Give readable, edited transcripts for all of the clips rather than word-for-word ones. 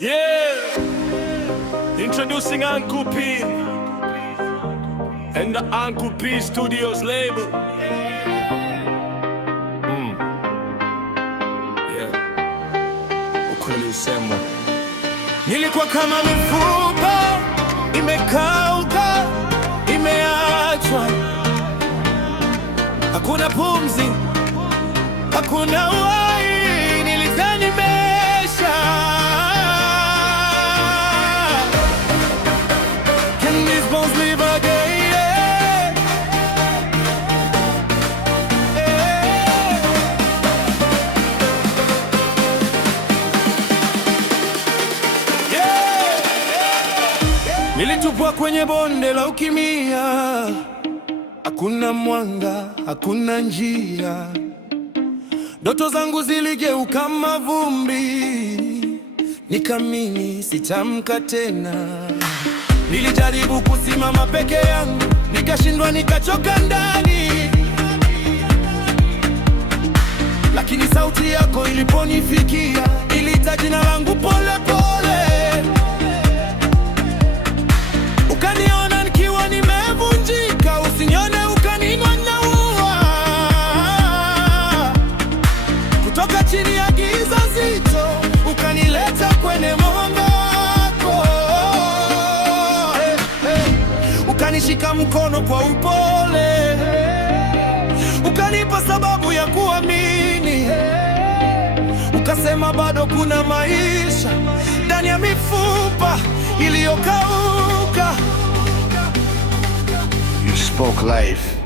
Yeah, introducing Uncle P and the Uncle P Studios label. Yeah, ukweli usemwa, nilikuwa kama mifupa imekauka, imeachwa, hakuna pumzi, hakuna uhai, nilidhani nimesha. Can these bones live again? Yeah. Nilitupwa kwenye bonde la ukimya, hakuna mwanga, hakuna njia. Ndoto zangu ziligeuka mavumbi, nikamini sitamka tena. Nilijaribu kusimama peke yangu, nikashindwa, nikachoka ndani. Lakini sauti yako iliponifikia, iliita jina langu pole pole. Ukaniona nikiwa nimevunjika, usinione ukaninong'onua. Kutoka chini ya giza zito, ukanileta kwenye mwanga wako. Ukanishika mkono kwa upole, ukanipa sababu ya kuamini. Ukasema bado kuna maisha ndani ya mifupa iliyokauka. You spoke life.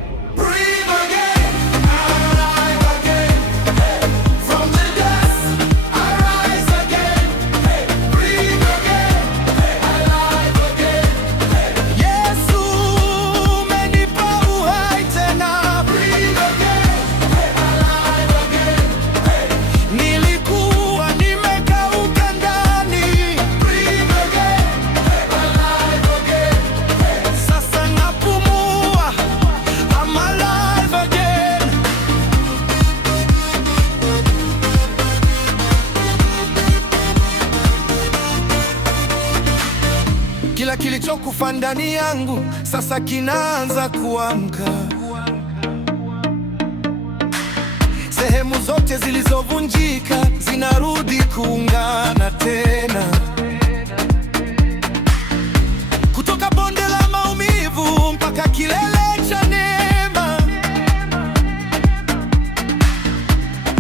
Kila kilichokufa ndani yangu sasa kinaanza kuamka. Sehemu zote zilizovunjika zinarudi kuungana tena. Kutoka bonde la maumivu mpaka kilele cha neema,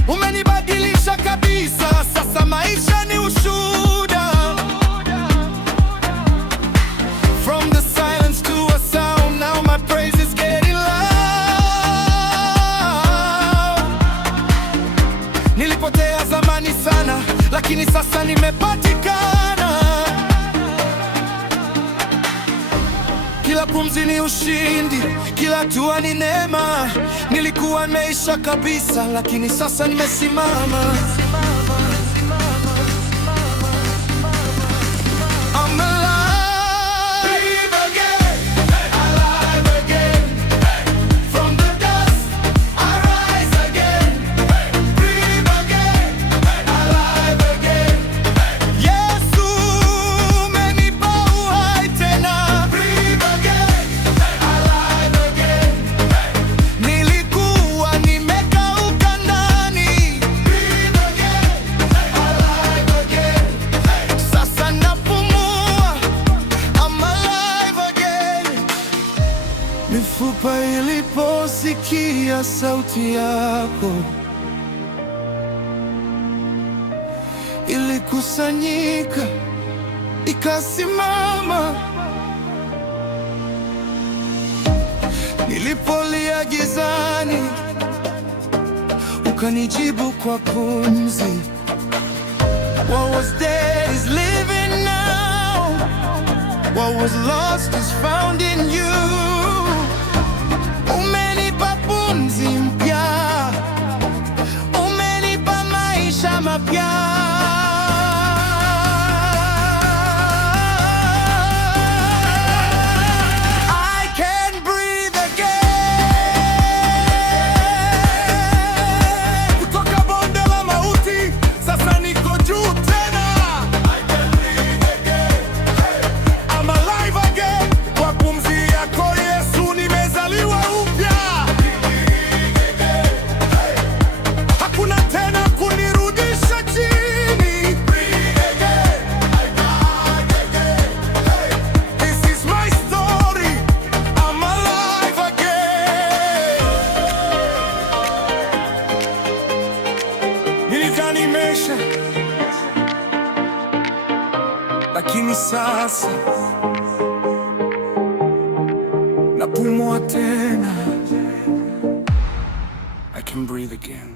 umenibadilisha kabisa. Sasa maisha ni ushuhuda. From the silence to a sound, now my praise is getting loud. Nilipotea zamani sana, lakini sasa nimepatikana. Kila pumzi ni ushindi, kila hatua ni neema. Nilikuwa nimeisha kabisa, lakini sasa nimesimama. Mifupa iliposikia sauti yako, ilikusanyika ikasimama. Nilipolia gizani, ukanijibu kwa pumzi. What was dead is living now. What was lost is found in you. Umenipa pumzi mpya, umenipa maisha mapya. I can breathe again. Kutoka bonde la mauti, sasa niko juu tena. I can breathe. lakini sasa napumua tena. I can breathe again.